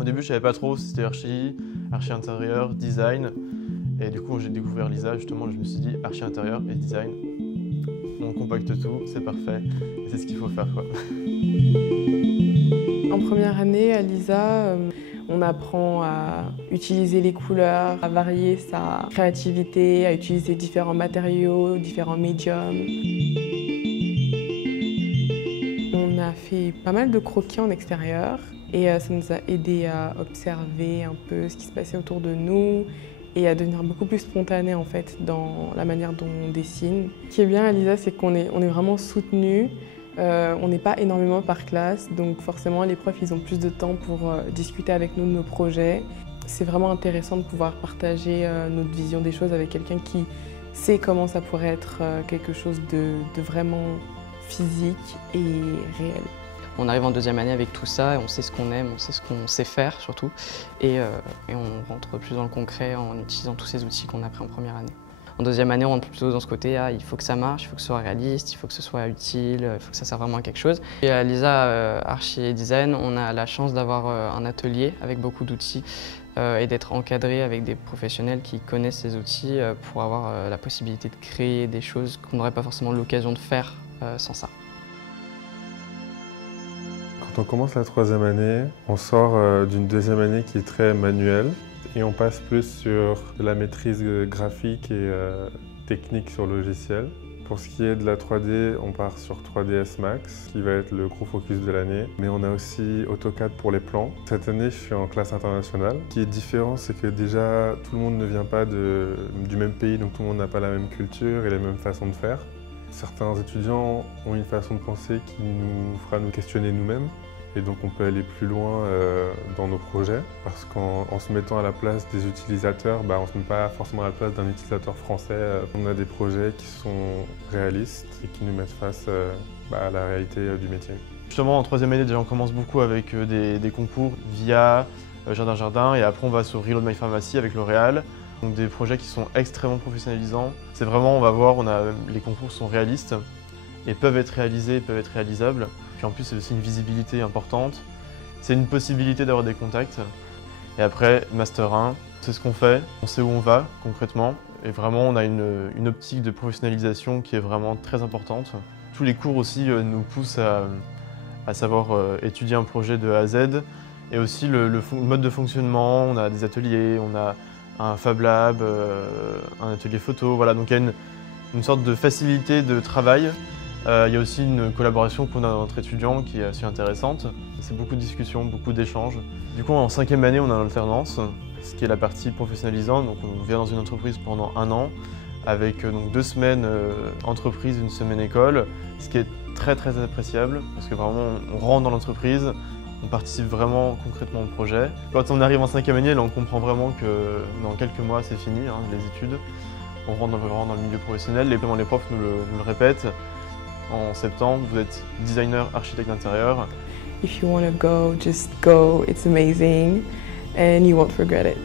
Au début, je savais pas trop si c'était archi intérieur, design. Et du coup, j'ai découvert Lisa, justement, je me suis dit archi intérieur et design. On compacte tout, c'est parfait. Et c'est ce qu'il faut faire, quoi. En première année à Lisa, on apprend à utiliser les couleurs, à varier sa créativité, à utiliser différents matériaux, différents médiums. On a fait pas mal de croquis en extérieur et ça nous a aidé à observer un peu ce qui se passait autour de nous et à devenir beaucoup plus spontané en fait dans la manière dont on dessine. Ce qui est bien à Lisa, c'est qu'on est vraiment soutenus. On n'est pas énormément par classe, donc forcément les profs ils ont plus de temps pour discuter avec nous de nos projets. C'est vraiment intéressant de pouvoir partager notre vision des choses avec quelqu'un qui sait comment ça pourrait être quelque chose de vraiment physique et réel. On arrive en deuxième année avec tout ça, et on sait ce qu'on aime, on sait ce qu'on sait faire surtout, et on rentre plus dans le concret en utilisant tous ces outils qu'on a appris en première année. En deuxième année, on rentre plutôt dans ce côté, il faut que ça marche, il faut que ce soit réaliste, il faut que ce soit utile, il faut que ça serve vraiment à quelque chose. Et à Lisa Archi et Design, on a la chance d'avoir un atelier avec beaucoup d'outils et d'être encadré avec des professionnels qui connaissent ces outils pour avoir la possibilité de créer des choses qu'on n'aurait pas forcément l'occasion de faire sans ça. Quand on commence la troisième année, on sort d'une deuxième année qui est très manuelle et on passe plus sur la maîtrise graphique et technique sur le logiciel. Pour ce qui est de la 3D, on part sur 3ds Max, qui va être le gros focus de l'année. Mais on a aussi AutoCAD pour les plans. Cette année, je suis en classe internationale. Ce qui est différent, c'est que déjà, tout le monde ne vient pas du même pays, donc tout le monde n'a pas la même culture et les mêmes façons de faire. Certains étudiants ont une façon de penser qui nous fera nous questionner nous-mêmes. Et donc on peut aller plus loin dans nos projets, parce qu'en se mettant à la place des utilisateurs, on ne se met pas forcément à la place d'un utilisateur français. On a des projets qui sont réalistes et qui nous mettent face à la réalité du métier. Justement, en troisième année, déjà, on commence beaucoup avec des concours via Jardin, et après on va sur Reload My Pharmacy avec L'Oréal. Donc des projets qui sont extrêmement professionnalisants. C'est vraiment, on va voir, les concours sont réalistes et peuvent être réalisés, peuvent être réalisables. Puis en plus, c'est aussi une visibilité importante. C'est une possibilité d'avoir des contacts. Et après, Master 1, c'est ce qu'on fait, on sait où on va concrètement. Et vraiment, on a une optique de professionnalisation qui est vraiment très importante. Tous les cours aussi nous poussent à savoir étudier un projet de A à Z. Et aussi le mode de fonctionnement, on a des ateliers, on a un Fab Lab, un atelier photo. Voilà, donc il y a une sorte de facilité de travail. Il y a aussi une collaboration qu'on a entre étudiants qui est assez intéressante. C'est beaucoup de discussions, beaucoup d'échanges. Du coup, en cinquième année, on a l'alternance, ce qui est la partie professionnalisante. Donc, on vient dans une entreprise pendant 1 an, avec donc 2 semaines entreprise, 1 semaine école, ce qui est très très appréciable, parce que vraiment, on rentre dans l'entreprise, on participe vraiment concrètement au projet. Quand on arrive en cinquième année, là, on comprend vraiment que dans quelques mois, c'est fini, les études. On rentre vraiment dans le milieu professionnel, les profs nous le répètent. En septembre, vous êtes designer, architecte d'intérieur. If you want to go, just go. It's amazing and you won't regret it.